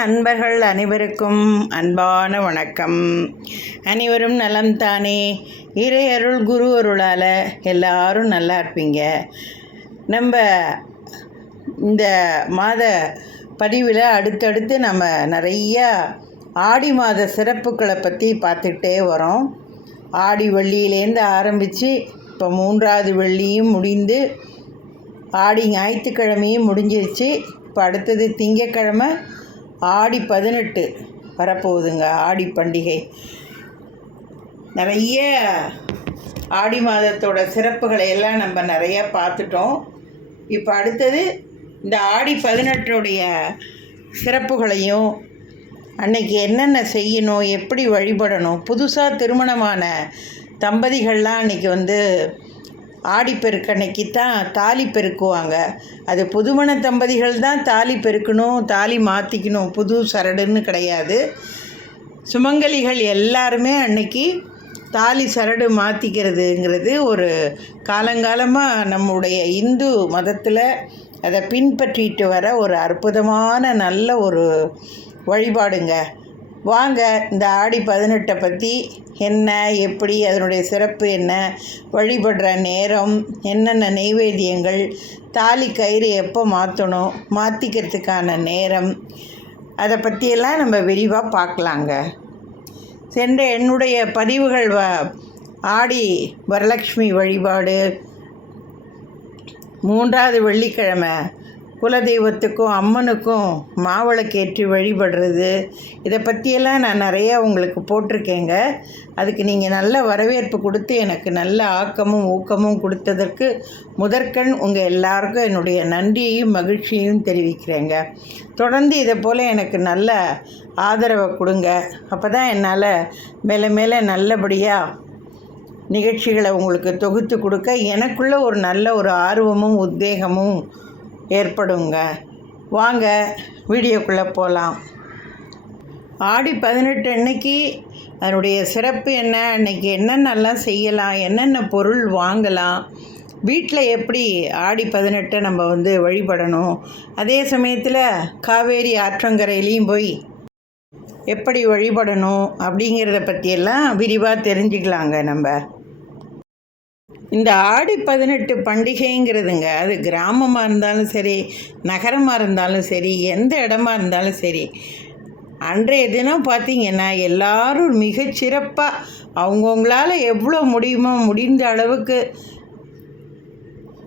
அன்பர்கள் அனைவருக்கும் அன்பான வணக்கம். அனைவரும் நலம் தானே? இறை அருள் குரு அருளால் எல்லாரும் நல்லா இருப்பீங்க. நம்ம இந்த மாத பதிவில் அடுத்தடுத்து நம்ம நிறையா ஆடி மாத சிறப்புகளை பற்றி பார்த்துக்கிட்டே வரோம். ஆடி வெள்ளியிலேருந்து ஆரம்பித்து இப்போ 3வது வெள்ளியும் முடிந்து ஆடி ஞாயிற்றுக்கிழமையும் முடிஞ்சிருச்சு. இப்போ அடுத்தது திங்கக்கிழமை ஆடி 18 வரப்போகுதுங்க. ஆடி பண்டிகை. நிறைய ஆடி மாதத்தோட சிறப்புகளை எல்லாம் நம்ம நிறையா பார்த்துட்டோம். இப்போ அடுத்தது இந்த ஆடி 18உடைய சிறப்புகளையும் அன்னைக்கு என்னென்ன செய்யணும், எப்படி வழிபடணும், புதுசாக திருமணமான தம்பதிகள்லாம் அன்றைக்கி ஆடிப்பெருக்கு அன்னைக்கு தான் தாலி பெருக்குவாங்க. அது புதுமண தம்பதிகள் தான் தாலி பெருக்கணும், தாலி மாற்றிக்கணும், புது சரடுன்னு கிடையாது. சுமங்கலிகள் எல்லாருமே அன்னைக்கு தாலி சரடு மாற்றிக்கிறதுங்கிறது ஒரு காலங்காலமாக நம்முடைய இந்து மதத்தில் அதை பின்பற்றிட்டு வர ஒரு அற்புதமான நல்ல ஒரு வழிபாடுங்க. வாங்க இந்த ஆடி 18 பற்றி என்ன, எப்படி, அதனுடைய சிறப்பு என்ன, வழிபடுற நேரம், என்னென்ன நெய்வேத்தியங்கள், தாலி கயிறு எப்போ மாற்றணும், மாற்றிக்கிறதுக்கான நேரம், அதை பற்றியெல்லாம் நம்ம விரிவாக பார்க்கலாங்க. சென்ற என்னுடைய பதிவுகள் ஆடி வரலட்சுமி வழிபாடு, 3வது வெள்ளிக்கிழமை குலதெய்வத்துக்கும் அம்மனுக்கும் மாவிளக்கேற்றி வழிபடுறது, இதை பற்றியெல்லாம் நான் நிறையா உங்களுக்கு போட்டிருக்கேங்க. அதுக்கு நீங்கள் நல்ல வரவேற்பு கொடுத்து எனக்கு நல்ல ஆக்கமும் ஊக்கமும் கொடுத்ததற்கு முதற்கண் உங்கள் எல்லாருக்கும் என்னுடைய நன்றியையும் மகிழ்ச்சியையும் தெரிவிக்கிறேங்க. தொடர்ந்து இதை போல் எனக்கு நல்ல ஆதரவை கொடுங்க. அப்போ தான் என்னால் மேலே மேலே நல்லபடியாக நிகழ்ச்சிகளை உங்களுக்கு தொகுத்து கொடுக்க எனக்குள்ள ஒரு நல்ல ஒரு ஆர்வமும் உத்வேகமும் ஏற்படுங்க. வாங்க வீடியோக்குள்ளே போகலாம். ஆடி 18 அன்னைக்கு அதனுடைய சிறப்பு என்ன, அன்னைக்கு என்னென்னலாம் செய்யலாம், என்னென்ன பொருள் வாங்கலாம், வீட்டில் எப்படி ஆடி 18 நம்ம வழிபடணும், அதே சமயத்தில் காவேரி ஆற்றங்கரையிலையும் போய் எப்படி வழிபடணும் அப்படிங்கிறத பற்றியெல்லாம் விரிவாக தெரிஞ்சுக்கலாங்க. நம்ம இந்த ஆடி 18 பண்டிகைங்கிறதுங்க, அது கிராமமாக இருந்தாலும் சரி, நகரமாக இருந்தாலும் சரி, எந்த இடமா இருந்தாலும் சரி, அன்றைய தினம் பார்த்திங்கன்னா எல்லோரும் மிகச்சிறப்பாக அவங்கவுங்களால் எவ்வளோ முடியுமோ முடிந்த அளவுக்கு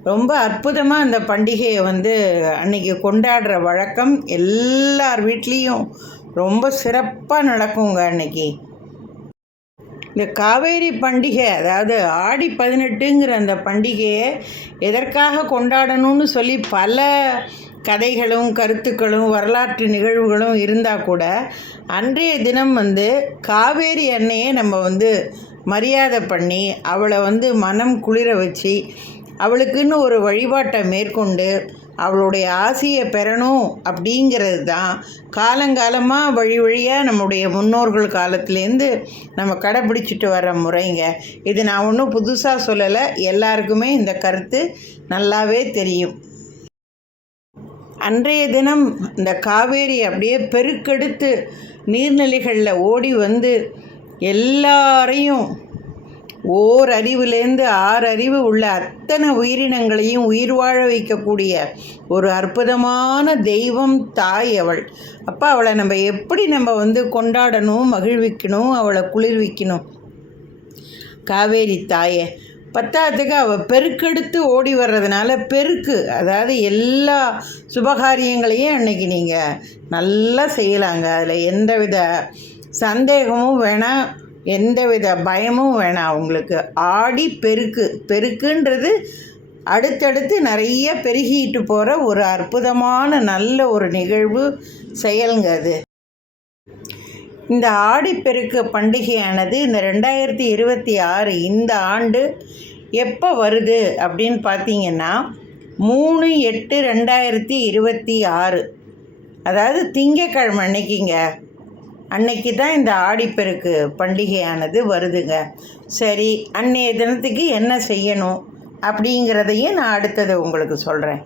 ரொம்ப அற்புதமாக அந்த பண்டிகையை அன்றைக்கி கொண்டாடுற வழக்கம் எல்லார் வீட்லேயும் ரொம்ப சிறப்பாக நடக்குங்க. அன்றைக்கி இந்த காவேரி பண்டிகை, அதாவது ஆடி 18ங்கிற அந்த பண்டிகையை எதற்காக கொண்டாடணும்னு சொல்லி பல கதைகளும் கருத்துக்களும் வரலாற்று நிகழ்வுகளும் இருந்தால் கூட அன்றைய தினம் காவேரி அன்னையை நம்ம மரியாதை பண்ணி அவளை மனம் குளிர வச்சு அவளுக்குன்னு ஒரு வழிபாட்டை மேற்கொண்டு அவளுடைய ஆசையை பெறணும் அப்படிங்கிறது தான் காலங்காலமாக வழி வழியாக நம்முடைய முன்னோர்கள் காலத்துலேருந்து நம்ம கடைப்பிடிச்சிட்டு வர முறைங்க. இது நான் ஒன்றும் புதுசாக சொல்லலை, எல்லாருக்குமே இந்த கருத்து நல்லாவே தெரியும். அன்றைய தினம் இந்த காவேரி அப்படியே பெருக்கெடுத்து நீர்நிலைகளில் ஓடி எல்லாரையும் ஓரறிவுலேருந்து 6 அறிவு உள்ள அத்தனை உயிரினங்களையும் உயிர் வாழ வைக்கக்கூடிய ஒரு அற்புதமான தெய்வம் தாய் அவள். அப்போ அவளை நம்ம எப்படி நம்ம கொண்டாடணும், மகிழ்விக்கணும், அவளை குளிர்விக்கணும். காவேரி தாயை பத்தாத்துக்கு அவள் பெருக்கெடுத்து ஓடி வர்றதுனால பெருக்கு, அதாவது எல்லா சுபகாரியங்களையும் அன்றைக்கி நீங்கள் நல்லா செய்யலாங்க. அதில் எந்தவித சந்தேகமும் வேணாம், எந்தவித பயமும் வேணாம் உங்களுக்கு. ஆடி பெருக்குன்றது அடுத்தடுத்து நிறைய பெருகிட்டு போகிற ஒரு அற்புதமான நல்ல ஒரு நிகழ்வு செயலுங்க அது. இந்த ஆடிப்பெருக்கு பண்டிகையானது இந்த 2026 இந்த ஆண்டு எப்போ வருது அப்படின்னு பார்த்தீங்கன்னா 3/8/2026, அதாவது திங்கக்கிழமை அன்னைக்குங்க. அன்னைக்கு தான் இந்த ஆடிப்பெருக்கு பண்டிகையானது வருதுங்க. சரி, அன்னைய தினத்துக்கு என்ன செய்யணும் அப்படிங்கிறதையும் நான் அடுத்தது உங்களுக்கு சொல்கிறேன்.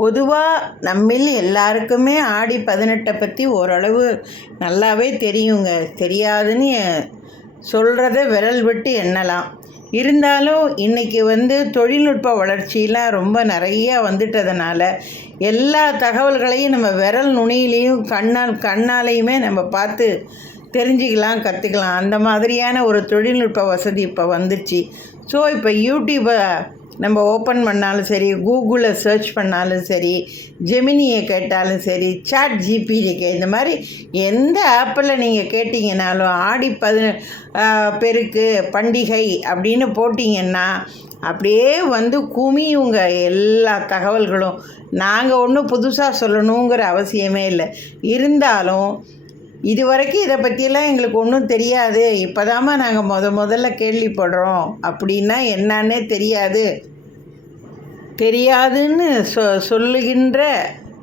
பொதுவாக நம்மில் எல்லாருக்குமே ஆடி 18 பற்றி ஓரளவு நல்லாவே தெரியுங்க. தெரியாதுன்னு சொல்கிறத விரல் விட்டு எண்ணலாம். இருந்தாலும் இன்றைக்கி தொழில்நுட்ப வளர்ச்சியெலாம் ரொம்ப நிறையா வந்துட்டதுனால எல்லா தகவல்களையும் நம்ம விரல் நுனியிலையும் கண்ணாலையுமே நம்ம பார்த்து தெரிஞ்சுக்கலாம், கற்றுக்கலாம். அந்த மாதிரியான ஒரு தொழில்நுட்ப வசதி இப்போ வந்துச்சு. ஸோ இப்போ யூடியூப்பை நம்ம ஓப்பன் பண்ணாலும் சரி, கூகுளில் சர்ச் பண்ணாலும் சரி, ஜெமினியை கேட்டாலும் சரி, சாட் ஜிபிடி இந்த மாதிரி எந்த ஆப்பில் நீங்கள் கேட்டிங்கனாலும் ஆடி பெருக்கு பண்டிகை அப்படின்னு போட்டிங்கன்னா அப்படியே குமியுங்க எல்லா தகவல்களும். நாங்கள் ஒன்றும் புதுசாக சொல்லணுங்கிற அவசியமே இல்லை. இருந்தாலும் இது வரைக்கும் இதை பற்றியெல்லாம் எங்களுக்கு ஒன்றும் தெரியாது, இப்போதாம்மா நாங்கள் முதல்ல கேள்விப்படுறோம் அப்படின்னா என்னன்னே தெரியாதுன்னு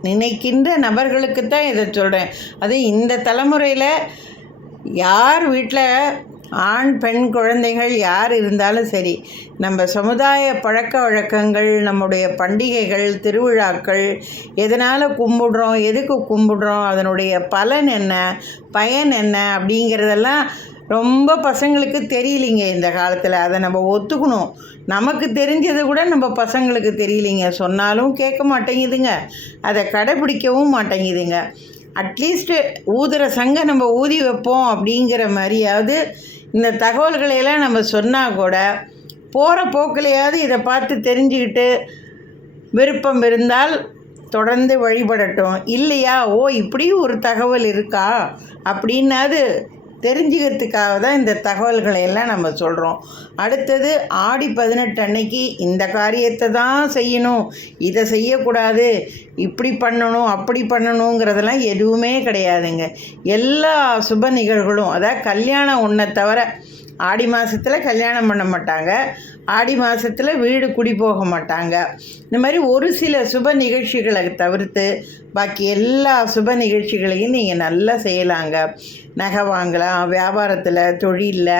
நினைக்கின்ற நபர்களுக்கு தான் இதை சொல்கிறேன். அதுவும் இந்த தலைமுறையில் யார் வீட்டில் ஆண் பெண் குழந்தைகள் யார் இருந்தாலும் சரி, நம்ம சமுதாய பழக்க வழக்கங்கள், நம்முடைய பண்டிகைகள், திருவிழாக்கள், எதனால் கும்பிடுறோம், எதுக்கு கும்பிடுறோம், அதனுடைய பலன் என்ன, பயன் என்ன அப்படிங்கிறதெல்லாம் ரொம்ப பசங்களுக்கு தெரியலிங்க இந்த காலத்தில். அதை நம்ம ஒத்துக்கணும். நமக்கு தெரிஞ்சது கூட நம்ம பசங்களுக்கு தெரியலிங்க. சொன்னாலும் கேட்க மாட்டேங்குதுங்க, அதை கடைப்பிடிக்கவும் மாட்டேங்குதுங்க. அட்லீஸ்ட்டு ஊதுற சங்க நம்ம ஊதி வைப்போம் அப்படிங்கிற மாதிரியாவது இந்த தகவல்களையெல்லாம் நம்ம சொன்னால் கூட போகிற போக்கிலையாவது இதை பார்த்து தெரிஞ்சுக்கிட்டு விருப்பம் இருந்தால் தொடர்ந்து வழிபடட்டும். இல்லையா, ஓ இப்படியும் ஒரு தகவல் இருக்கா அப்படின்னாது தெரிஞ்சுக்கிறதுக்காக தான் இந்த தகவல்களை எல்லாம் நம்ம சொல்கிறோம். அடுத்தது ஆடி 18 அன்னைக்கு இந்த காரியத்தை தான் செய்யணும், இதை செய்யக்கூடாது, இப்படி பண்ணணும் அப்படி பண்ணணுங்கிறதெல்லாம் எதுவுமே கிடையாதுங்க. எல்லா சுப நிகழ்வுகளும், அதாவது கல்யாணம் ஒன்றை தவிர ஆடி மாதத்தில் கல்யாணம் பண்ண மாட்டாங்க, ஆடி மாதத்தில் வீடு குடி போக மாட்டாங்க. இந்த மாதிரி ஒரு சில சுப நிகழ்ச்சிகளை தவிர்த்து பாக்கி எல்லா சுப நிகழ்ச்சிகளையும் நீங்கள் நல்லா செய்யலாங்க. நகை வாங்கலாம், வியாபாரத்தில், தொழிலில்,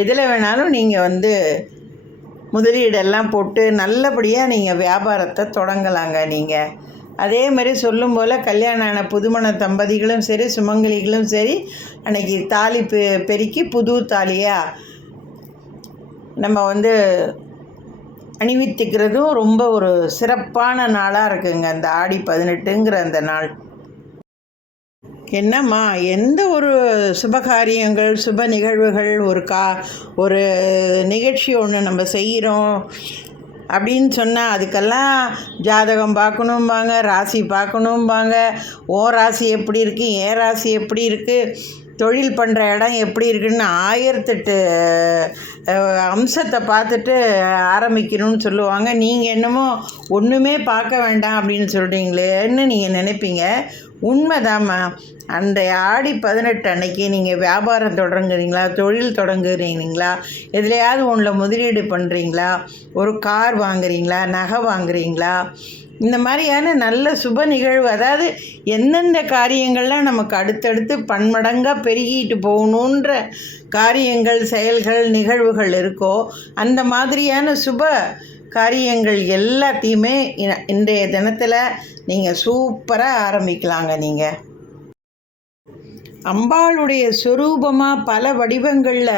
எதில் வேணாலும் நீங்கள் முதலீடெல்லாம் போட்டு நல்லபடியாக நீங்கள் வியாபாரத்தை தொடங்கலாங்க. நீங்கள் அதே மாதிரி சொல்லும் போல் கல்யாணம் ஆன புதுமண தம்பதிகளும் சரி, சுமங்கலிகளும் சரி, அன்றைக்கி தாலி பெருக்கி புது தாலியாக நம்ம அணிவித்துக்கிறதும் ரொம்ப ஒரு சிறப்பான நாளாக இருக்குங்க அந்த ஆடி 18ங்கிற அந்த நாள். என்னம்மா, எந்த ஒரு சுபகாரியங்கள், சுப நிகழ்வுகள், ஒரு நிகழ்ச்சி ஒன்று நம்ம செய்கிறோம் அப்படின்னு சொன்னால் அதுக்கெல்லாம் ஜாதகம் பார்க்கணும்பாங்க, ராசி பார்க்கணும்பாங்க, ஓ ராசி எப்படி இருக்குது, ஏன் ராசி எப்படி இருக்குது, தொழில் பண்ணுற இடம் எப்படி இருக்குன்னு 1008 அம்சத்தை பார்த்துட்டு ஆரம்பிக்கணும்னு சொல்லுவாங்க. நீங்கள் என்னமோ ஒன்றுமே பார்க்க வேண்டாம் அப்படின்னு சொல்கிறீங்களேன்னு நீங்கள் நினைப்பீங்க. உண்மைதாம்மா. அந்த ஆடி 18 அன்னைக்கு நீங்கள் வியாபாரம் தொடங்குறீங்களா, தொழில் தொடங்குறீங்களா, எதுலையாவது ஒன்றில் முதலீடு பண்ணுறீங்களா, ஒரு கார் வாங்குறீங்களா, நகை வாங்குறீங்களா, இந்த மாதிரியான நல்ல சுப நிகழ்வு, அதாவது எந்தெந்த காரியங்கள்லாம் நமக்கு அடுத்தடுத்து பன்மடங்காக பெருகிட்டு போகணுன்ற காரியங்கள், செயல்கள், நிகழ்வுகள் இருக்கோ அந்த மாதிரியான சுப காரியங்கள் எல்லாத்தையுமே இன்றைய தினத்தில் நீங்கள் சூப்பராக ஆரம்பிக்கலாங்க. நீங்கள் அம்பாளுடைய சொரூபமாக பல வடிவங்களில்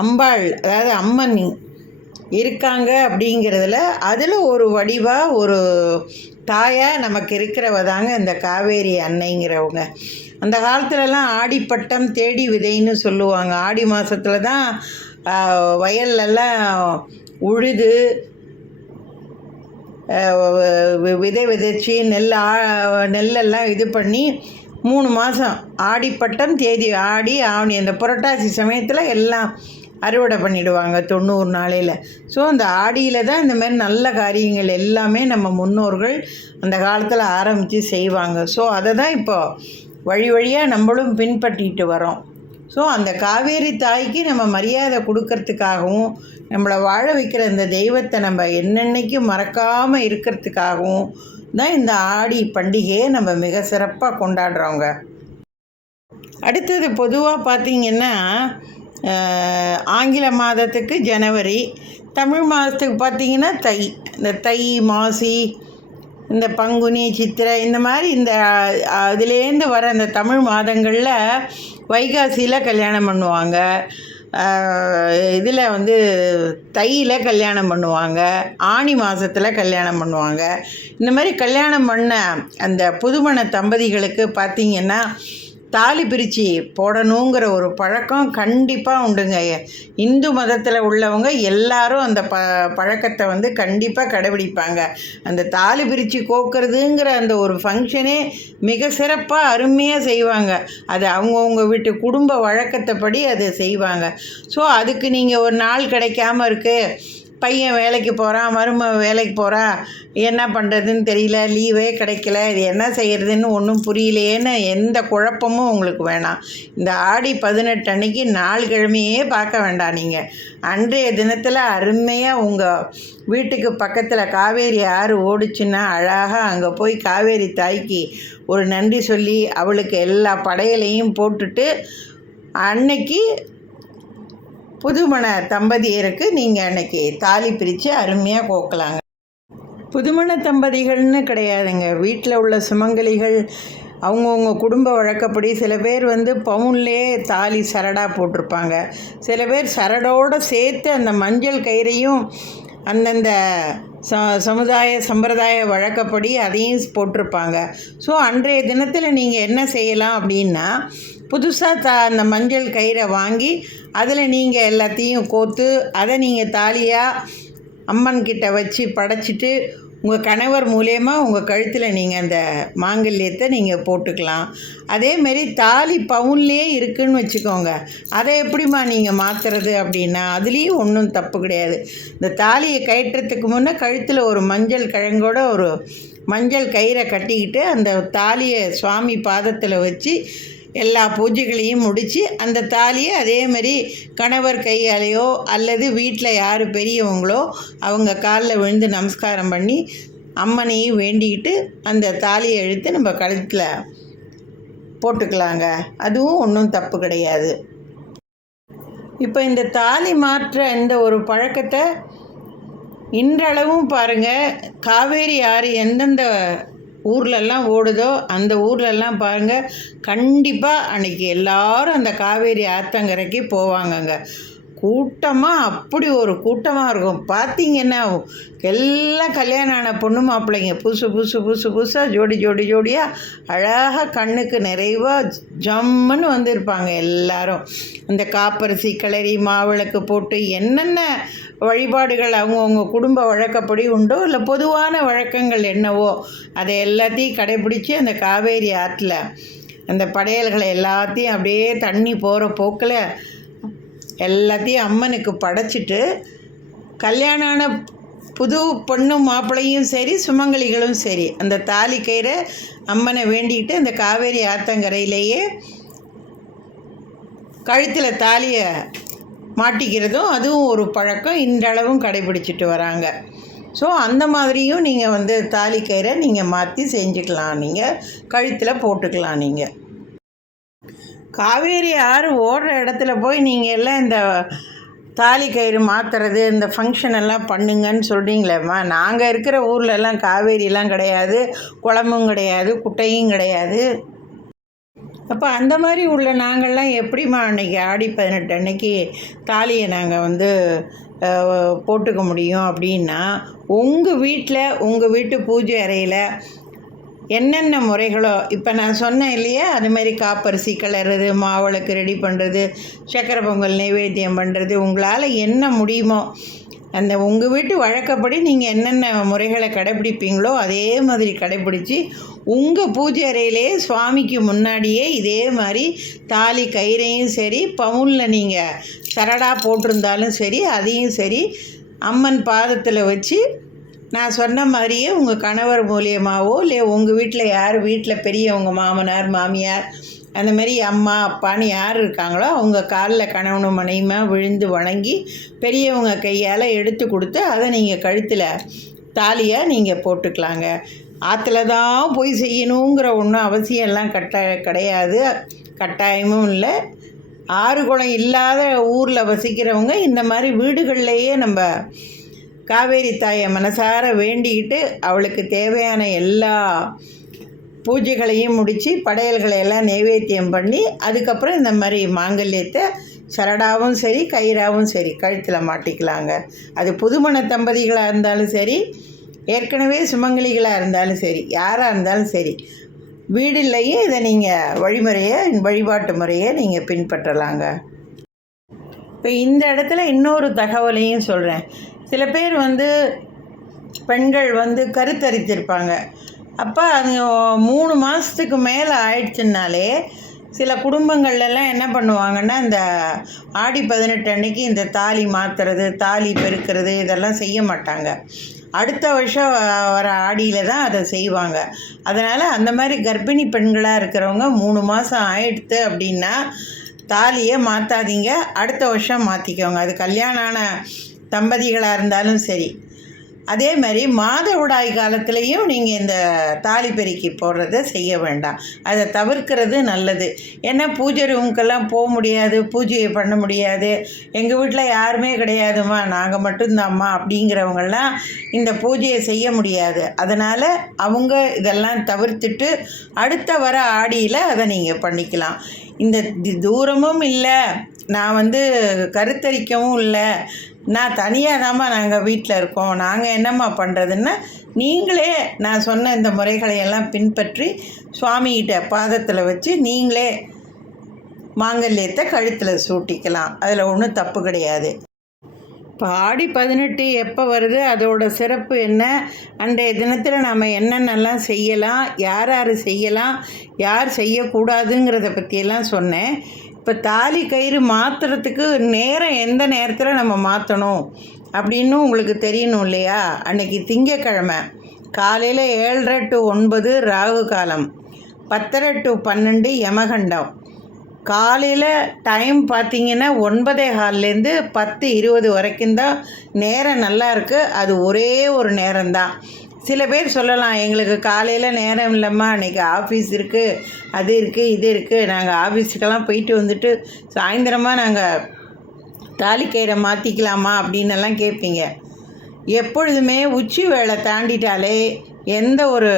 அம்பாள், அதாவது அம்மன் இருக்காங்க அப்படிங்கிறதுல அதில் ஒரு வடிவாக ஒரு தாயாக நமக்கு இருக்கிறவ தாங்க இந்த காவேரி அன்னைங்கிறவங்க. அந்த காலத்துலலாம் ஆடிப்பட்டம் தேடி விதைன்னு சொல்லுவாங்க. ஆடி மாதத்தில் தான் வயல்லெல்லாம் உழுது விதை விதைச்சி நெல்லெல்லாம் இது பண்ணி 3 மாதம் ஆடிப்பட்டம் தேதி ஆடி ஆவணி அந்த புரட்டாசி சமயத்தில் எல்லாம் அறுவடை பண்ணிவிடுவாங்க 90 நாளையில். ஸோ அந்த ஆடியில் தான் இந்த மாதிரி நல்ல காரியங்கள் எல்லாமே நம்ம முன்னோர்கள் அந்த காலத்தில் ஆரம்பித்து செய்வாங்க. ஸோ அதை தான் இப்போ வழி வழியாக நம்மளும் பின்பற்றிட்டு வரோம். ஸோ அந்த காவேரி தாய்க்கு நம்ம மரியாதை கொடுக்கறதுக்காகவும், நம்மளை வாழ வைக்கிற இந்த தெய்வத்தை நம்ம என்னென்னைக்கும் மறக்காமல் இருக்கிறதுக்காகவும் தான் இந்த ஆடி பண்டிகையை நம்ம மிக சிறப்பாக கொண்டாடுறோங்க. அடுத்தது பொதுவாக பார்த்திங்கன்னா ஆங்கில மாதத்துக்கு ஜனவரி, தமிழ் மாதத்துக்கு பார்த்திங்கன்னா தை. இந்த தை, மாசி, இந்த பங்குனி, சித்திரை இந்த மாதிரி இந்த அதுலேருந்து வர அந்த தமிழ் மாதங்களில் வைகாசியில் கல்யாணம் பண்ணுவாங்க, இதில் வந்து தையில் கல்யாணம் பண்ணுவாங்க, ஆனி மாதத்தில் கல்யாணம் பண்ணுவாங்க. இந்த மாதிரி கல்யாணம் பண்ண அந்த புதுமண தம்பதிகளுக்கு பார்த்திங்கன்னா தாலி பிரித்து போடணுங்கிற ஒரு பழக்கம் கண்டிப்பாக உண்டுங்க. இந்து மதத்தில் உள்ளவங்க எல்லாரும் அந்த பழக்கத்தை வந்து கண்டிப்பாக கடைபிடிப்பாங்க. அந்த தாலி பிரித்து கோக்கிறதுங்கிற அந்த ஒரு ஃபங்க்ஷனே மிக சிறப்பாக அருமையாக செய்வாங்க. அது அவங்கவுங்க வீட்டு குடும்ப வழக்கத்தைப்படி அதை செய்வாங்க. ஸோ அதுக்கு நீங்கள் ஒரு நாள் கிடைக்காம இருக்குது, பையன் வேலைக்கு போகிறான், மருமக வேலைக்கு போகிறா, என்ன பண்ணுறதுன்னு தெரியல, லீவே கிடைக்கல, இது என்ன செய்கிறதுன்னு ஒன்றும் புரியலையேன்னு எந்த குழப்பமும் உங்களுக்கு வேணாம். இந்த ஆடி 18 அன்னைக்கு நாள் கிழமையே பார்க்க வேண்டாம். நீங்கள் அன்றைய தினத்தில் அருமையாக உங்கள் வீட்டுக்கு பக்கத்தில் காவேரி ஆறு ஓடிச்சுன்னா அழகாக அங்கே போய் காவேரி தாய்க்கு ஒரு நன்றி சொல்லி அவளுக்கு எல்லா படையலையும் போட்டுட்டு அன்னைக்கு புதுமண தம்பதியருக்கு நீங்கள் அன்றைக்கி தாலி பிரித்து அருமையாக கோக்கலாங்க. புதுமண தம்பதிகள்னு கிடையாதுங்க, வீட்டில் உள்ள சுமங்கலிகள் அவங்கவுங்க குடும்ப வழக்கப்படி சில பேர் வந்து பவுன்லேயே தாலி சரடாக போட்டிருப்பாங்க, சில பேர் சரடோடு சேர்த்து அந்த மஞ்சள் கயிறையும் அந்தந்த சமுதாய சம்பிரதாய வழக்கப்படி அதையும் போட்டிருப்பாங்க. ஸோ அன்றைய தினத்தில் நீங்கள் என்ன செய்யலாம் அப்படின்னா, புதுசாக அந்த மஞ்சள் கயிறை வாங்கி அதில் நீங்கள் எல்லாத்தையும் கோர்த்து அதை நீங்கள் தாலியாக அம்மன்கிட்ட வச்சு படைச்சிட்டு உங்கள் கணவர் மூலயமா உங்கள் கழுத்தில் நீங்கள் அந்த மாங்கல்யத்தை நீங்கள் போட்டுக்கலாம். அதேமாரி தாலி பவுன்லேயே இருக்குதுன்னு வச்சுக்கோங்க, அதை எப்படிம்மா நீங்கள் மாற்றுறது அப்படின்னா அதுலேயும் ஒன்றும் தப்பு கிடையாது. இந்த தாலியை கட்டுறதுக்கு முன்னே கழுத்தில் ஒரு மஞ்சள் கிழங்கோட ஒரு மஞ்சள் கயிறை கட்டிக்கிட்டு அந்த தாலியை சுவாமி பாதத்தில் வச்சு எல்லா பூஜைகளையும் முடித்து அந்த தாலியை அதேமாரி கணவர் கையாலேயோ அல்லது வீட்டில் யார் பெரியவங்களோ அவங்க காலில் விழுந்து நமஸ்காரம் பண்ணி அம்மனையும் வேண்டிக்கிட்டு அந்த தாலியை இழுத்து நம்ம கழுத்தில் போட்டுக்கலாங்க. அதுவும் ஒன்றும் தப்பு கிடையாது. இப்போ இந்த தாலி மாற்ற இந்த ஒரு பழக்கத்தை இன்றளவும் பாருங்கள், காவேரி ஆறு எந்தெந்த ஊர்லெல்லாம் ஓடுதோ அந்த ஊர்லெல்லாம் பாருங்கள், கண்டிப்பாக அன்றைக்கி எல்லோரும் அந்த காவேரி ஆற்றங்கரைக்கு போவாங்கங்க. கூட்டமாக அப்படி ஒரு கூட்டமாக இருக்கும். பார்த்திங்கன்னா எல்லாம் கல்யாணம் ஆன பொண்ணு மாப்பிள்ளைங்க புதுசாக ஜோடியாக அழகாக கண்ணுக்கு நிறைவாக ஜம்முன்னு வந்திருப்பாங்க. எல்லாரும் அந்த காப்பரிசி கிளறி மாவிளக்கு போட்டு என்னென்ன வழிபாடுகள் அவங்கவுங்க குடும்ப வழக்கப்படி உண்டோ இல்லை பொதுவான வழக்கங்கள் என்னவோ அதை எல்லாத்தையும் கடைபிடிச்சி அந்த காவேரி ஆற்றில் அந்த படையல்களை எல்லாத்தையும் அப்படியே தண்ணி போகிற போக்கில் எல்லாத்தையும் அம்மனுக்கு படைச்சிட்டு கல்யாணம் ஆன புது பொண்ணும் மாப்பிள்ளையும் சரி சுமங்கலிகளும் சரி அந்த தாலி கயிறை அம்மனை வேண்டிக்கிட்டு அந்த காவேரி ஆற்றங்கரையிலேயே கழுத்தில் தாலியை மாட்டிக்கிறதும் அதுவும் ஒரு பழக்கம் இன்றளவும் கடைபிடிச்சிட்டு வராங்க. ஸோ அந்த மாதிரியும் நீங்கள் வந்து தாலி கயிறை நீங்கள் மாற்றி செஞ்சுக்கலாம், நீங்கள் கழுத்தில் போட்டுக்கலாம். நீங்கள் காவேரி ஆறு ஓடுற இடத்துல போய் நீங்கள் எல்லாம் இந்த தாலி கயிறு மாற்றுறது இந்த ஃபங்க்ஷன் எல்லாம் பண்ணுங்கன்னு சொல்கிறீங்களேம்மா, நாங்கள் இருக்கிற ஊர்லெல்லாம் காவேரியெலாம் கிடையாது, குளமும் கிடையாது, குட்டையும் கிடையாது. அப்போ அந்த மாதிரி உள்ள நாங்கள்லாம் எப்படிம்மா அன்றைக்கி ஆடி 18 அன்னைக்கு தாலியை நாங்கள் வந்து போட்டுக்க முடியும் அப்படின்னா, உங்கள் வீட்டில் உங்கள் வீட்டு பூஜை அறையில் என்னென்ன முறைகளோ இப்போ நான் சொன்னேன் இல்லையா, அதுமாரி காப்பரிசி கிளறது, மாவிளக்கு ரெடி பண்ணுறது, சக்கரை பொங்கல் நைவேத்தியம் பண்ணுறது, உங்களால் என்ன முடியுமோ அந்த உங்கள் வீட்டு வழக்கப்படி நீங்கள் என்னென்ன முறைகளை கடைப்பிடிப்பீங்களோ அதே மாதிரி கடைப்பிடிச்சி உங்கள் பூஜை அறையிலேயே சுவாமிக்கு முன்னாடியே இதே மாதிரி தாலி கயிறையும் சரி பவுனில் நீங்கள் சரடாக போட்டிருந்தாலும் சரி அதையும் சரி அம்மன் பாதத்தில் வச்சு நான் சொன்ன மாதிரியே உங்கள் கணவர் மூலியமாகவோ இல்லை உங்கள் வீட்டில் யார் வீட்டில் பெரியவங்க மாமனார் மாமியார் அந்த மாதிரி அம்மா அப்பான்னு யார் இருக்காங்களோ அவங்க காலில் கணவனும் மனைவியுமா விழுந்து வணங்கி பெரியவங்க கையால் எடுத்து கொடுத்து அதை நீங்கள் கழுத்தில் தாலியாக நீங்கள் போட்டுக்கலாங்க. ஆற்றுல தான் போய் செய்யணுங்கிற ஒன்றும் அவசியம்லாம் கிடையாது, கட்டாயமும் இல்லை. ஆறு குளம் இல்லாத ஊரில் வசிக்கிறவங்க இந்த மாதிரி வீடுகள்லேயே நம்ம காவேரி தாயை மனசார வேண்டிக்கிட்டு அவளுக்கு தேவையான எல்லா பூஜைகளையும் முடித்து படையல்களை எல்லாம் நைவேத்தியம் பண்ணி அதுக்கப்புறம் இந்த மாதிரி மாங்கல்யத்தை சரடாவும் சரி கயிறாவும் சரி கழுத்தில் மாட்டிக்கலாங்க. அது புதுமண தம்பதிகளாக இருந்தாலும் சரி, ஏற்கனவே சுமங்கலிகளாக இருந்தாலும் சரி, யாராக இருந்தாலும் சரி, வீடுலையே இதை நீங்கள் வழிபாட்டு முறையை நீங்கள் பின்பற்றலாங்க. இப்போ இந்த இடத்துல இன்னொரு தகவலையும் சொல்கிறேன். சில பேர் பெண்கள் கருத்தரித்திருப்பாங்க. அப்போ அது 3 மாதத்துக்கு மேலே ஆயிடுச்சுன்னாலே சில குடும்பங்கள்லாம் என்ன பண்ணுவாங்கன்னா, இந்த ஆடி 18 அன்னைக்கு இந்த தாலி மாற்றுறது, தாலி பெருக்கிறது இதெல்லாம் செய்ய மாட்டாங்க. அடுத்த வருஷம் வர ஆடியில் தான் அதை செய்வாங்க. அதனால் அந்த மாதிரி கர்ப்பிணி பெண்களாக இருக்கிறவங்க 3 மாதம் ஆயிடுத்து அப்படின்னா தாலியை மாற்றாதீங்க, அடுத்த வருஷம் மாற்றிக்கோங்க. அது கல்யாணம் ஆன தம்பதிகளாக இருந்தாலும் சரி. அதே மாதிரி மாதவிடாய் காலத்துலேயும் நீங்கள் இந்த தாலி பெருக்கி போடுறத செய்ய வேண்டாம், அதை தவிர்க்கிறது நல்லது. ஏன்னா பூஜை ரூமுக்கெல்லாம் போக முடியாது, பூஜையை பண்ண முடியாது, எங்கள் வீட்டில் யாருமே கிடையாதுமா, நாங்கள் மட்டும்தாம்மா அப்படிங்கிறவங்கெல்லாம் இந்த பூஜையை செய்ய முடியாது. அதனால் அவங்க இதெல்லாம் தவிர்த்துட்டு அடுத்த வர ஆடியில் அதை நீங்கள் பண்ணிக்கலாம். இந்த தூரமும் இல்லை, நான் கருத்தரிக்கவும் இல்லை, நான் தனியாக தாம்மா நாங்கள் வீட்டில் இருக்கோம், நாங்கள் என்னம்மா பண்ணுறதுன்னா நீங்களே நான் சொன்ன இந்த முறைகளையெல்லாம் பின்பற்றி சுவாமிகிட்ட பாதத்தில் வச்சு நீங்களே மாங்கல்யத்தை கழுத்தில் சூட்டிக்கலாம். அதில் ஒன்றும் தப்பு கிடையாது. இப்போ ஆடி 18 எப்போ வருது, அதோட சிறப்பு என்ன, அன்றைய தினத்தில் நம்ம என்னென்னலாம் செய்யலாம், யார் யார் செய்யலாம், யார் செய்யக்கூடாதுங்கிறத பற்றியெல்லாம் சொன்னேன். இப்போ தாலி கயிறு மாற்றுறதுக்கு நேரம் எந்த நேரத்தில் நம்ம மாற்றணும் அப்படின்னு உங்களுக்கு தெரியணும் இல்லையா? அன்றைக்கி திங்கக்கிழமை காலையில் 7:30 to 9 ராகு காலம், 10:30 to 12 யமகண்டம். காலையில் டைம் பார்த்திங்கன்னா 9:15 10:20 வரைக்கும் தான் நேரம் நல்லா இருக்குது. அது ஒரே ஒரு நேரம்தான். சில பேர் சொல்லலாம், எங்களுக்கு காலையில் நேரம் இல்லைம்மா, அன்றைக்கி ஆஃபீஸ் இருக்குது, அது இருக்குது, இது இருக்குது, நாங்கள் ஆஃபீஸுக்கெல்லாம் போயிட்டு வந்துட்டு சாயந்தரமாக நாங்கள் தாலிக்கயிறை மாற்றிக்கலாமா அப்படின்னெல்லாம் கேட்பீங்க. எப்பொழுதுமே உச்சி வேளை தாண்டிட்டாலே எந்த ஒரு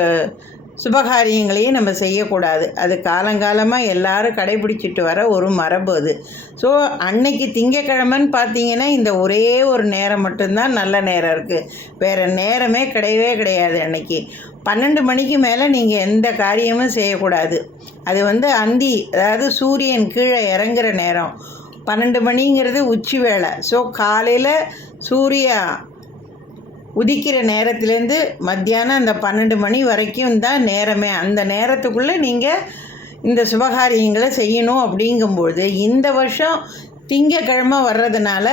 சுபகாரியங்களையும் நம்ம செய்யக்கூடாது. அது காலங்காலமாக எல்லாரும் கடைபிடிச்சிட்டு வர ஒரு மரபு அது. ஸோ அன்னைக்கு திங்கக்கிழமைன்னு பார்த்தீங்கன்னா இந்த ஒரே ஒரு நேரம் மட்டும்தான் நல்ல நேரம் இருக்குது, வேறு நேரமே கிடையவே கிடையாது. அன்னைக்கு 12 மணிக்கு மேலே நீங்கள் எந்த காரியமும் செய்யக்கூடாது. அது அந்தி, அதாவது சூரியன் கீழே இறங்குற நேரம். 12 மணிங்கிறது உச்சி வேளை. ஸோ காலையில் சூரிய உதிக்கிற நேரத்துலேருந்து மத்தியானம் அந்த 12 மணி வரைக்கும் தான் நேரமே. அந்த நேரத்துக்குள்ளே நீங்கள் இந்த சுபகாரியங்களை செய்யணும். அப்படிங்கும்போது இந்த வருஷம் திங்கக்கிழமை வர்றதுனால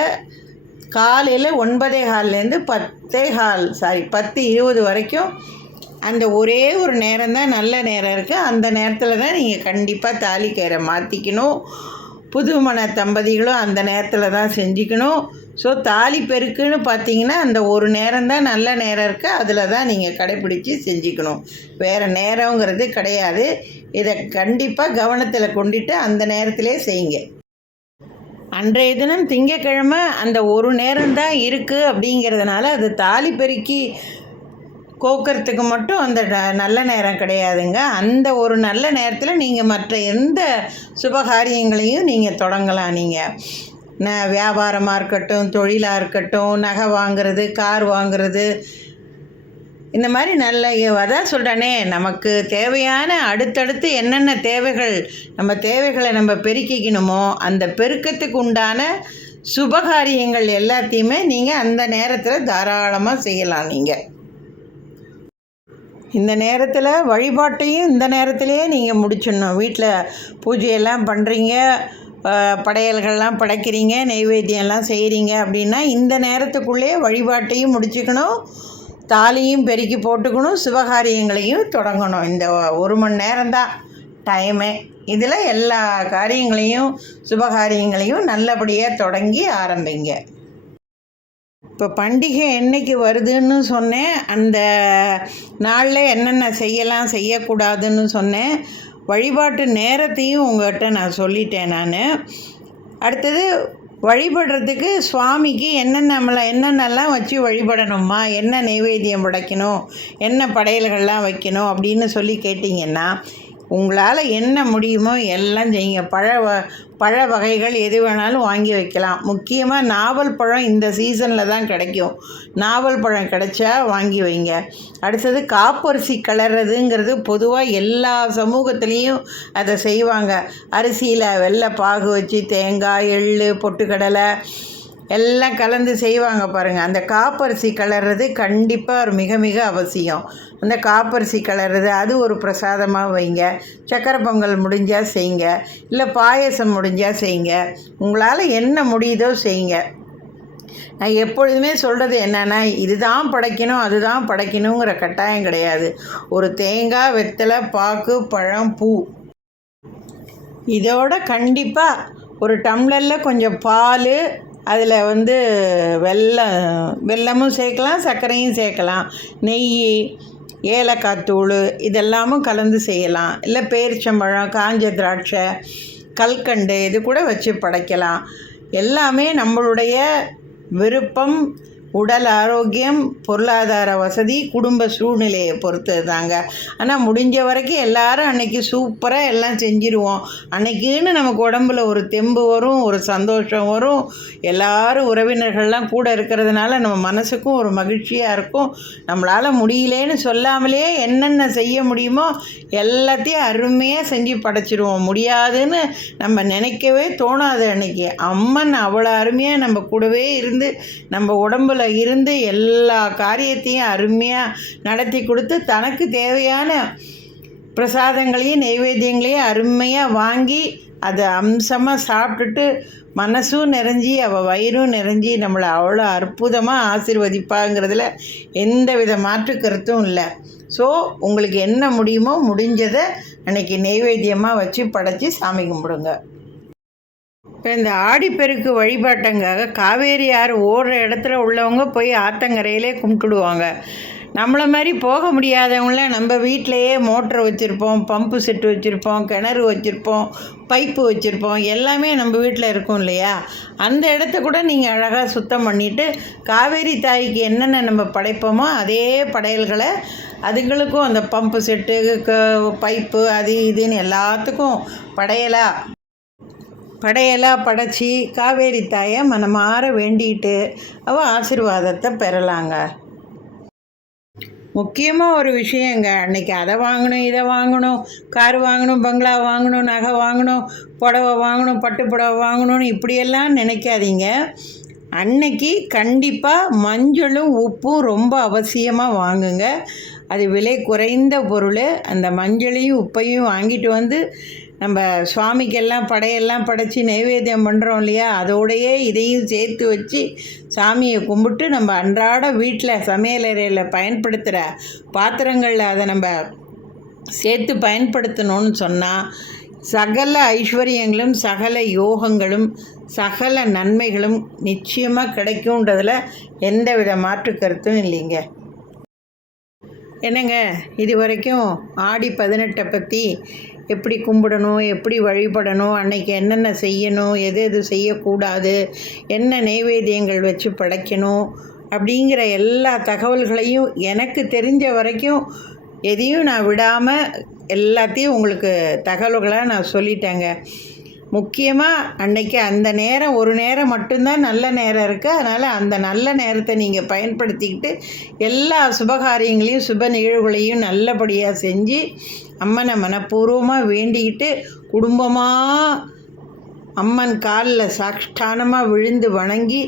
காலையில் 9:15 10:20 வரைக்கும் அந்த ஒரே ஒரு நேரம் தான் நல்ல நேரம் இருக்குது. அந்த நேரத்தில் தான் நீங்கள் கண்டிப்பாக தாலி கயிறை மாற்றிக்கணும். புதுமண தம்பதிகளும் அந்த நேரத்தில் தான் செஞ்சுக்கணும். ஸோ தாலி பெருக்குன்னு பார்த்தீங்கன்னா அந்த ஒரு நேரம் தான் நல்ல நேரம் இருக்குது, அதில் தான் நீங்கள் கடைப்பிடிச்சி செஞ்சுக்கணும், வேறு நேரங்கிறது கிடையாது. இதை கண்டிப்பாக கவனத்தில் கொண்டுட்டு அந்த நேரத்திலே செய்யுங்க. அன்றைய தினம் திங்கக்கிழமை அந்த ஒரு நேரம்தான் இருக்குது அப்படிங்கிறதுனால அது தாலி பெருக்கி கோக்கிறதுக்கு மட்டும் அந்த நல்ல நேரம் கிடையாதுங்க. அந்த ஒரு நல்ல நேரத்தில் நீங்கள் மற்ற எந்த சுபகாரியங்களையும் நீங்கள் தொடங்கலாம். நீங்கள் வியாபாரமாக இருக்கட்டும், தொழிலாக இருக்கட்டும், நகை வாங்கிறது, கார் வாங்கிறது, இந்த மாதிரி அதான் சொல்கிறேனே, நமக்கு தேவையான அடுத்தடுத்து என்னென்ன தேவைகள், நம்ம தேவைகளை நம்ம பெருக்கிக்கணுமோ அந்த பெருக்கத்துக்கு உண்டான சுபகாரியங்கள் எல்லாத்தையுமே நீங்கள் அந்த நேரத்தில் தாராளமாக செய்யலாம். நீங்கள் இந்த நேரத்தில் வழிபாட்டையும் இந்த நேரத்திலே நீங்கள் முடிச்சிடணும். வீட்டில் பூஜையெல்லாம் பண்ணுறீங்க, படையல்கள்லாம் படைக்கிறீங்க, நெய்வேத்தியம்லாம் செய்கிறீங்க அப்படின்னா இந்த நேரத்துக்குள்ளே வழிபாட்டையும் முடிச்சுக்கணும், தாலியும் பெருக்கி போட்டுக்கணும், சிவகாரியங்களையும் தொடங்கணும். இந்த 1 மணி நேரம்தான் டைமே. இதில் எல்லா காரியங்களையும் சுபகாரியங்களையும் நல்லபடியாக தொடங்கி ஆரம்பிங்க. இப்போ பண்டிகை என்றைக்கு வருதுன்னு சொன்னேன், அந்த நாளில் என்னென்ன செய்யலாம் செய்யக்கூடாதுன்னு சொன்னேன், வழிபாட்டு நேரத்தையும் உங்கள்கிட்ட நான் சொல்லிட்டேன். அடுத்தது வழிபடுறதுக்கு சுவாமிக்கு என்னென்னலாம் வச்சு வழிபடணுமா, என்ன நைவேத்தியம் படைக்கணும், என்ன படையல்கள்லாம் வைக்கணும் அப்படின்னு சொல்லி கேட்டிங்கன்னா, உங்களால் என்ன முடியுமோ எல்லாம் செய்யுங்க. பழ வகைகள் எது வேணாலும் வாங்கி வைக்கலாம். முக்கியமாக நாவல் பழம் இந்த சீசனில் தான் கிடைக்கும். நாவல் பழம் கிடைச்சா வாங்கி வைங்க. அடுத்தது காப்பரிசி கிளறதுங்கிறது பொதுவாக எல்லா சமூகத்துலேயும் அதை செய்வாங்க. அரிசியில் வெள்ளை பாகு வச்சு தேங்காய், எள், பொட்டுக்கடலை எல்லாம் கலந்து செய்வாங்க பாருங்கள். அந்த காப்பரிசி கிளறது கண்டிப்பாக ஒரு மிக மிக அவசியம். அந்த காப்பரிசி கிளறது அது ஒரு பிரசாதமாக வைங்க. சக்கரை பொங்கல் முடிஞ்சால் செய்யுங்க, இல்லை பாயசம் முடிஞ்சால் செய்யுங்க. உங்களால் என்ன முடியுதோ செய்யுங்க. நான் எப்பொழுதுமே சொல்கிறது என்னென்னா, இதுதான் படைக்கணும் அதுதான் படைக்கணுங்கிற கட்டாயம் கிடையாது. ஒரு தேங்காய், வெத்தலை, பாக்கு, பழம், பூ, இதோட கண்டிப்பாக ஒரு டம்ளரில் கொஞ்சம் பால், அதில் வெல்லமும் சேர்க்கலாம், சர்க்கரையும் சேர்க்கலாம், நெய், ஏலக்காய் தூள் இதெல்லாமும் கலந்து செய்யலாம். இல்லை பேரிச்சம்பழம், காஞ்ச திராட்சை, கல்கண்டு இது கூட வச்சு படைக்கலாம். எல்லாமே நம்மளுடைய விருப்பம், உடல் ஆரோக்கியம், பொருளாதார வசதி, குடும்ப சூழ்நிலையை பொறுத்தது தாங்க. ஆனால் முடிஞ்ச வரைக்கும் எல்லாரும் அன்றைக்கி சூப்பராக எல்லாம் செஞ்சுருவோம். அன்றைக்கின்னு நமக்கு உடம்புல ஒரு தெம்பு வரும், ஒரு சந்தோஷம் வரும். எல்லாரும் உறவினர்கள்லாம் கூட இருக்கிறதுனால நம்ம மனசுக்கும் ஒரு மகிழ்ச்சியாக இருக்கும். நம்மளால் முடியலேன்னு சொல்லாமலே என்னென்ன செய்ய முடியுமோ எல்லாத்தையும் அருமையாக செஞ்சு படைச்சிடுவோம். முடியாதுன்னு நம்ம நினைக்கவே தோணாது. அன்றைக்கி அம்மன் அவ்வளோ அருமையாக நம்ம கூடவே இருந்து நம்ம உடம்புல இருந்து எல்லா காரியத்தையும் அருமையாக நடத்தி கொடுத்து தனக்கு தேவையான பிரசாதங்களையும் நைவேத்தியங்களையும் அருமையாக வாங்கி அதை அம்சமாக சாப்பிட்டுட்டு மனசும் நிறைஞ்சி அவள் வயிறும் நிறைஞ்சி நம்மளை அவ்வளோ அற்புதமாக ஆசீர்வதிப்பாங்கிறதுல எந்த வித மாற்று கருத்தும் இல்லை. ஸோ உங்களுக்கு என்ன முடியுமோ முடிஞ்சதை அன்றைக்கி நைவேத்தியமாக வச்சு படைச்சி சாமி கும்பிடுங்க. இப்போ இந்த ஆடிப்பெருக்கு வழிபாட்டங்காக காவேரி ஆறு ஓடுற இடத்துல உள்ளவங்க போய் ஆற்றங்கரையிலே கும்பிட்டுடுவாங்க. நம்மளை மாதிரி போக முடியாதவங்கள நம்ம வீட்டிலையே மோட்டர் வச்சுருப்போம், பம்பு செட்டு வச்சுருப்போம், கிணறு வச்சுருப்போம், பைப்பு வச்சுருப்போம், எல்லாமே நம்ம வீட்டில் இருக்கும் இல்லையா? அந்த இடத்த கூட நீங்கள் அழகாக சுத்தம் பண்ணிவிட்டு காவேரி தாய்க்கு என்னென்ன நம்ம படைப்போமோ அதே படையல்களை அதுங்களுக்கும் அந்த பம்பு செட்டு, பைப்பு, அது இதுன்னு எல்லாத்துக்கும் படையலாக படைச்சி காவேரி தாயை மனமாற வேண்டிட்டு அவள் ஆசீர்வாதத்தை பெறலாங்க. முக்கியமாக ஒரு விஷயங்க, அன்றைக்கி அதை வாங்கணும், இதை வாங்கணும், கார் வாங்கணும், பங்களா வாங்கணும், நகை வாங்கணும், புடவை வாங்கணும், பட்டு புடவை வாங்கணும்னு இப்படியெல்லாம் நினைக்காதீங்க. அன்னைக்கு கண்டிப்பாக மஞ்சளும் உப்பும் ரொம்ப அவசியமாக வாங்குங்க. அது விலை குறைந்த பொருள். அந்த மஞ்சளையும் உப்பையும் வாங்கிட்டு வந்து நம்ம சுவாமிக்கெல்லாம் படையெல்லாம் படைச்சி நைவேத்தியம் பண்ணுறோம் இல்லையா, அதோடையே இதையும் சேர்த்து வச்சு சாமியை கும்பிட்டு நம்ம அன்றாட வீட்டில் சமையலறையில் பயன்படுத்துகிற பாத்திரங்களில் அதை நம்ம சேர்த்து பயன்படுத்தணும்னு சொன்னால் சகல ஐஸ்வர்யங்களும், சகல யோகங்களும், சகல நன்மைகளும் நிச்சயமாக கிடைக்கும்ன்றதில் எந்த வித மாற்று கருத்தும் இல்லைங்க. என்னங்க, இது வரைக்கும் ஆடி 18 பற்றி எப்படி கும்பிடணும், எப்படி வழிபடணும், அன்னைக்கு என்னென்ன செய்யணும், எது எது செய்யக்கூடாது, என்ன நைவேத்தியங்கள் வச்சு படைக்கணும் அப்படிங்கிற எல்லா தகவல்களையும் எனக்கு தெரிஞ்ச வரைக்கும் எதையும் நான் விடாமல் எல்லாத்தையும் உங்களுக்கு தகவல்களாக நான் சொல்லிட்டேங்க. முக்கியமாக அன்னைக்கு அந்த நேரம் ஒரு நேரம் மட்டும்தான் நல்ல நேரம் இருக்குது. அதனால் அந்த நல்ல நேரத்தை நீங்கள் பயன்படுத்திக்கிட்டு எல்லா சுபகாரியங்களையும் சுப நிகழ்வுகளையும் நல்லபடியாக செஞ்சு அம்மனை மனப்பூர்வமாக வேண்டிக்கிட்டு குடும்பமாக அம்மன் காலில் சாஷ்டானமாக விழுந்து வணங்கி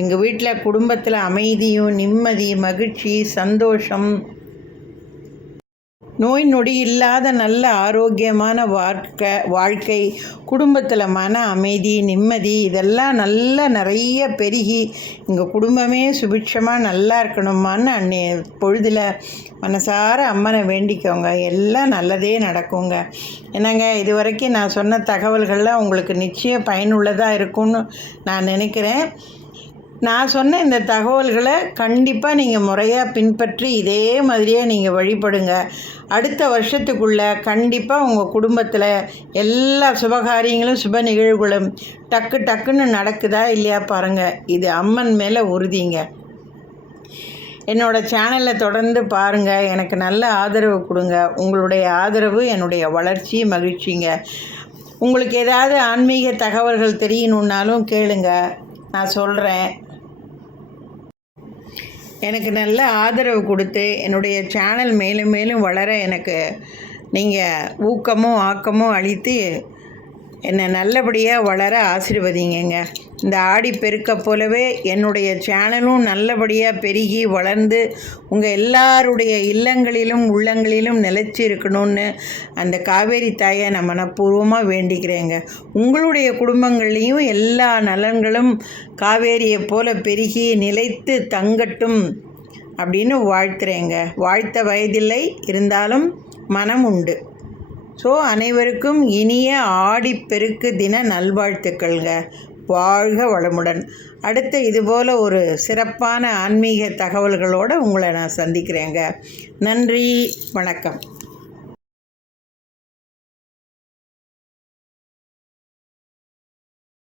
எங்கள் வீட்டில் குடும்பத்தில் அமைதியும், நிம்மதி, மகிழ்ச்சி, சந்தோஷம், நோய் நொடி இல்லாத நல்ல ஆரோக்கியமான வாழ்க்கை, குடும்பத்தில் மன அமைதி, நிம்மதி இதெல்லாம் நிறைய பெருகி எங்கள் குடும்பமே சுபிட்சமாக நல்லா இருக்கணுமான்னு அன்னைய பொழுதில் மனசார அம்மனை வேண்டிக்கோங்க. எல்லாம் நல்லதே நடக்குங்க. என்னங்க, இது வரைக்கும் நான் சொன்ன தகவல்கள்லாம் உங்களுக்கு நிச்சயம் பயனுள்ளதாக இருக்கும்னு நான் நினைக்கிறேன். நான் சொன்ன இந்த தகவல்களை கண்டிப்பாக நீங்கள் முறையாக பின்பற்றி இதே மாதிரியே நீங்கள் வழிபடுங்க. அடுத்த வருஷத்துக்குள்ளே கண்டிப்பாக உங்கள் குடும்பத்தில் எல்லா சுபகாரியங்களும் சுப நிகழ்வுகளும் டக்குன்னு நடக்குதா இல்லையா பாருங்கள். இது அம்மன் மேலே உறுதிங்க. என்னோடய சேனலை தொடர்ந்து பாருங்கள், எனக்கு நல்ல ஆதரவு கொடுங்க. உங்களுடைய ஆதரவு என்னுடைய வளர்ச்சி, மகிழ்ச்சிங்க. உங்களுக்கு ஏதாவது ஆன்மீக தகவல்கள் தெரியணுன்னாலும் கேளுங்க, நான் சொல்கிறேன். எனக்கு நல்ல ஆதரவு கொடுத்து என்னுடைய சேனல் மேலும் மேலும் வளர எனக்கு நீங்கள் ஊக்கமும் ஆக்கமும் அளித்து என்னை நல்லபடியாக வளர ஆசீர்வதிங்கங்க. இந்த ஆடிப்பெருக்க போலவே என்னுடைய சேனலும் நல்லபடியாக பெருகி வளர்ந்து உங்கள் எல்லாருடைய இல்லங்களிலும் உள்ளங்களிலும் நிலைச்சி இருக்கணும்னு அந்த காவேரி தாயை நான் மனப்பூர்வமாக வேண்டிக்கிறேங்க. உங்களுடைய குடும்பங்கள்லேயும் எல்லா நலன்களும் காவேரியை போல பெருகி நிலைத்து தங்கட்டும் அப்படின்னு வாழ்த்துறேங்க. வாழ்த்த வயதில்லை, இருந்தாலும் மனம் உண்டு. ஸோ அனைவருக்கும் இனிய ஆடிப்பெருக்கு தின நல்வாழ்த்துக்கள்ங்க. வாழ்க வளமுடன். அடுத்த இதுபோல் ஒரு சிறப்பான ஆன்மீக தகவல்களோடு உங்களை நான் சந்திக்கிறேங்க. நன்றி, வணக்கம்.